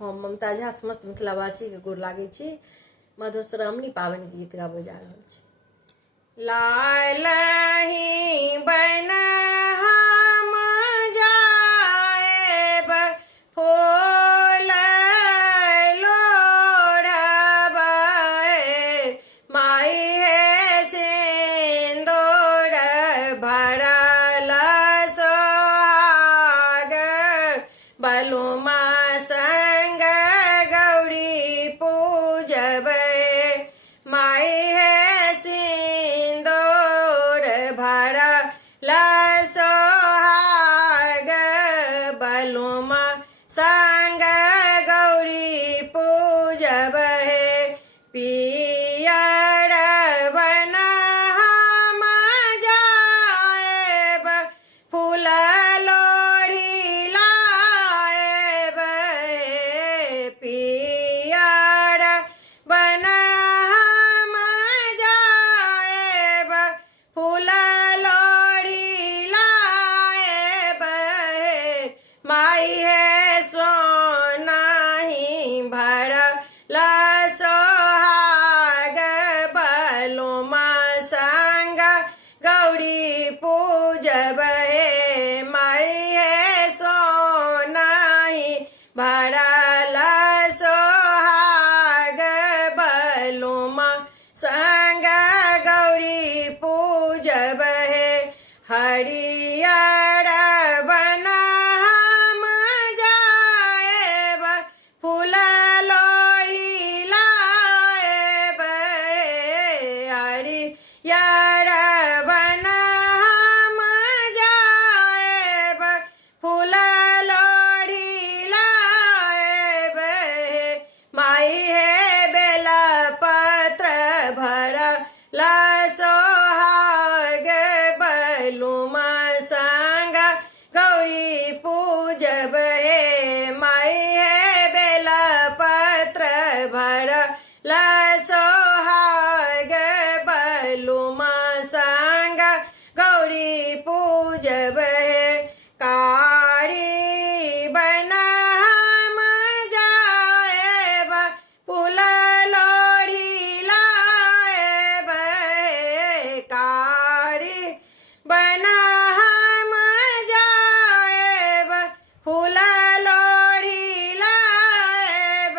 हम ममता झा समस्त मिथिलावासी के गोर लागे छी। मधुश्रावणी पावनि के गीत गाबे जा रहल छी। लालही बन हम जाएब फूल लोढ़बै, माई हे सिंदूर भरल सोहाग, बलुमा संग गौरी पूजबै, माई हे सिंदूर भरल सोहाग, बलुमा संग गौरी पूजबै। पियर बन हम जाएब फूल लोढ़ी लाएब, पियर बन हम जाएब फूल लोढ़ी लाएब, माई हे सोनाही भरल सोहाग, बलुमा संग गौरी पूजबै, माई हे सोनाही भरल सोहाग, बलुमा संग गौरी पूजबै। हरियर बन हम जाएब फूल लोढ़ी लाएब, हरियर बन हम जाएब फूल लोढ़ी लाएब, माई हे बेला पत्र भरल सोहाग, बलुमा संग गौरी पूजबै, माई हे बेला पत्र भरल सोहाग, बलुमा संग गौरी पूजबै। कारी बन हम जाएब फूल लोढ़ी लाएब, कारी बन हम जाएब फूल लोढ़ी लाएब,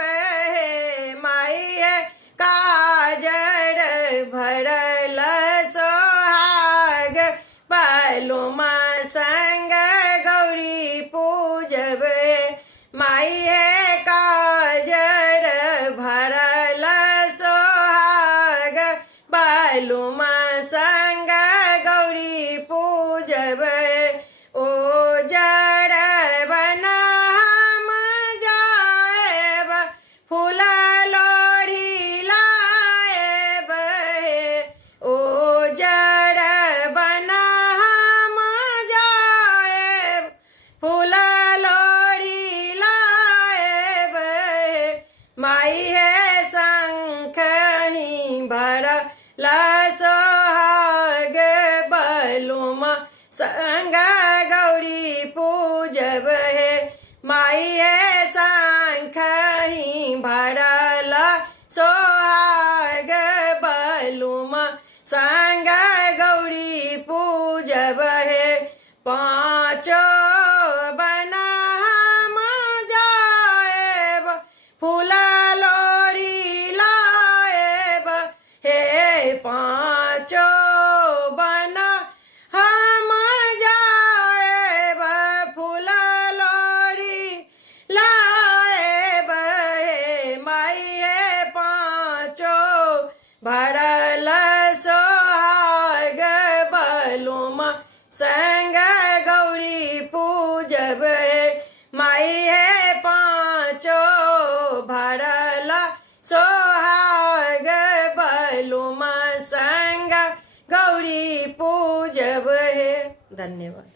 माई हे काजर भरल सोहाग, बलुमा संग गौरी पूजबै, माई हे काजर भरल सोहाग, बलुमा संग गौरी पूजबै। ओजर बन हम जाएब फूल लोढ़ी लाएब, ओजर बन हम जाएब फूल लोढ़ी लाएब, माई हे शंखही भरल सोहाग, बलुमा संग गौरी पूजबै, माई हे शंखही भरल सोहाग, बलुमा संग गौरी पूजबै। पाँचो बन हम जाएब फूल लोढ़ी लाएब, हे पाँचो बन हम जाएब फूल लोढ़ी लाएब, माई हे पाँचो भरल सोहाग, बलुमा संग गौरी पूजबै, माई हे पाँचो भरल सोहाग, बलुमा संग गौरी पूजबै। धन्यवाद।